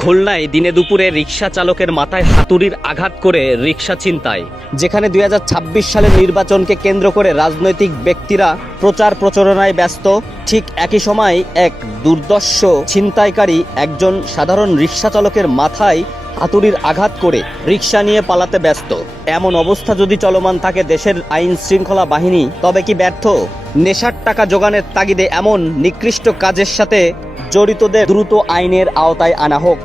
খুলনায় দিনে দুপুরে রিকশা চালকের মাথায় হাতুড়ির আঘাত করে রিকশা ছিনতাই। যেখানে ২০২৬ সালের নির্বাচনকে কেন্দ্র করে রাজনৈতিক ব্যক্তিরা প্রচার প্রচারণায় ব্যস্ত, ঠিক একই সময় এক দুর্দর্শ ছিনতাইকারী একজন সাধারণ রিকশা চালকের মাথায় হাতুড়ির আঘাত করে রিকশা নিয়ে পালাতে ব্যস্ত। এমন অবস্থা যদি চলমান থাকে দেশের আইন শৃঙ্খলা বাহিনী তবে কি ব্যর্থ? নেশার টাকা জোগানের তাগিদে এমন নিকৃষ্ট কাজের সাথে জড়িতদের দ্রুত আইনের আওতায় আনা হোক।